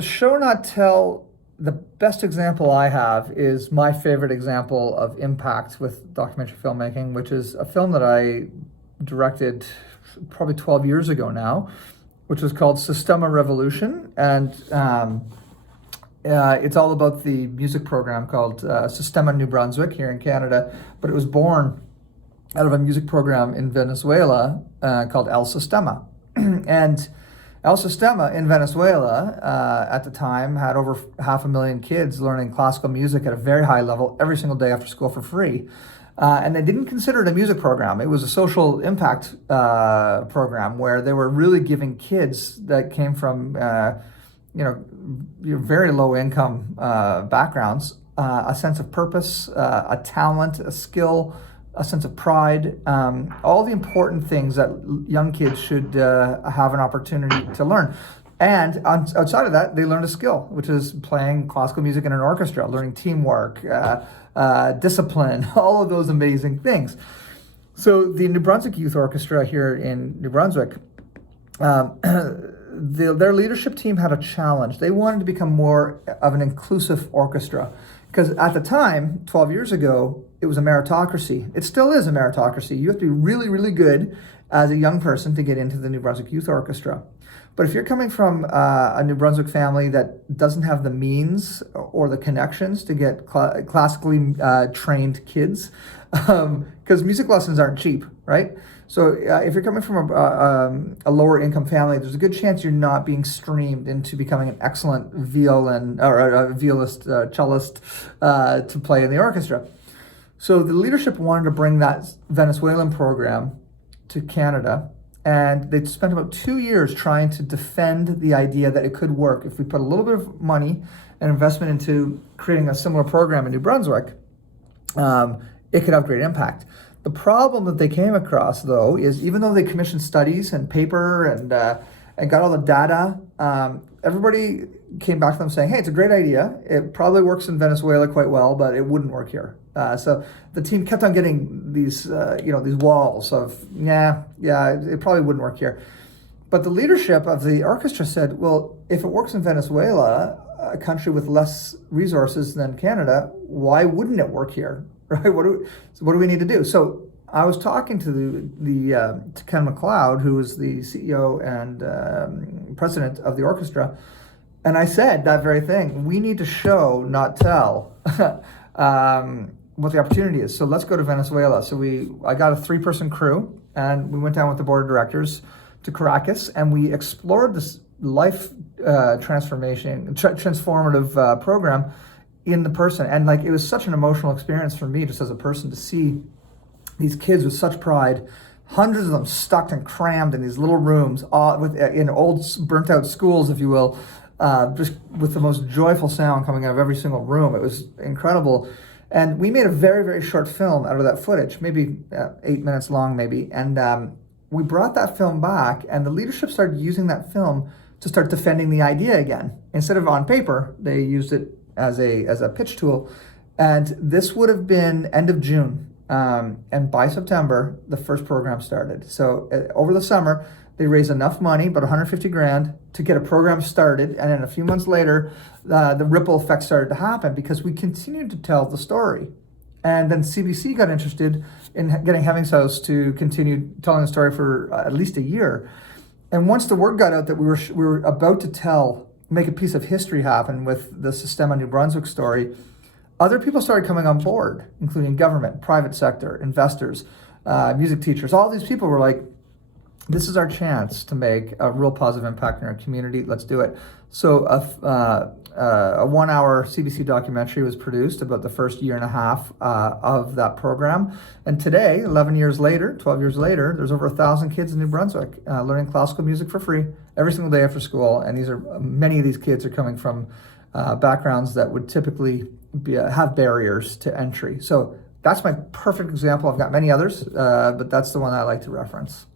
The show not tell, the best example I have is my favorite example of impact with documentary filmmaking, which is a film that I directed probably 12 years ago now, which was called Systema Revolution. And it's all about the music program called Systema New Brunswick here in Canada, but it was born out of a music program in Venezuela called El Sistema. And El Sistema in Venezuela at the time had over 500,000 kids learning classical music at a very high level every single day after school for free. And they didn't consider it a music program. It was a social impact program where they were really giving kids that came from very low income backgrounds a sense of purpose, a talent, a skill, a sense of pride, all the important things that young kids should have an opportunity to learn. And outside of that, they learned a skill, which is playing classical music in an orchestra, learning teamwork, discipline, all of those amazing things. So the New Brunswick Youth Orchestra here in New Brunswick, their leadership team had a challenge. They wanted to become more of an inclusive orchestra. Because at the time, 12 years ago, it was a meritocracy. It still is a meritocracy. You have to be really, really good as a young person to get into the New Brunswick Youth Orchestra. But if you're coming from a New Brunswick family that doesn't have the means or the connections to get classically trained kids, because music lessons aren't cheap, right? So if you're coming from a lower income family, there's a good chance you're not being streamed into becoming an excellent violin or a violist, cellist to play in the orchestra. So the leadership wanted to bring that Venezuelan program to Canada, and they spent about 2 years trying to defend the idea that it could work. If we put a little bit of money and investment into creating a similar program in New Brunswick, it could have great impact. The problem that they came across, though, is even though they commissioned studies and paper and got all the data, everybody came back to them saying, hey, it's a great idea. It probably works in Venezuela quite well, but it wouldn't work here. So the team kept on getting these walls of, it probably wouldn't work here. But the leadership of the orchestra said, well, if it works in Venezuela, a country with less resources than Canada, why wouldn't it work here? Right? What do we need to do? So I was talking to to Ken MacLeod, who is the CEO and president of the orchestra, and I said that very thing. We need to show, not tell, what the opportunity is. So let's go to Venezuela. So I got a 3-person crew, and we went down with the board of directors to Caracas, and we explored this life transformative program in the person. And it was such an emotional experience for me just as a person to see these kids with such pride, hundreds of them stuck and crammed in these little rooms in old burnt out schools, if you will, just with the most joyful sound coming out of every single room. It was incredible. And we made a very, very short film out of that footage, maybe 8 minutes long maybe. And we brought that film back, and the leadership started using that film to start defending the idea again. Instead of on paper, they used it as a pitch tool. And this would have been end of June. And by September, the first program started. So over the summer, they raised enough money, about 150 grand, to get a program started. And then a few months later, the ripple effect started to happen because we continued to tell the story. And then CBC got interested in getting Hemmings House to continue telling the story for at least a year. And once the word got out that we were about to make a piece of history happen with the Systema New Brunswick story, other people started coming on board, including government, private sector, investors, music teachers. All these people were like, this is our chance to make a real positive impact in our community. Let's do it. So a 1-hour CBC documentary was produced about the first year and a half of that program. And today, 11 years later, 12 years later, there's over 1,000 kids in New Brunswick learning classical music for free every single day after school. And many of these kids are coming from backgrounds that would typically have barriers to entry. So that's my perfect example. I've got many others, but that's the one I like to reference.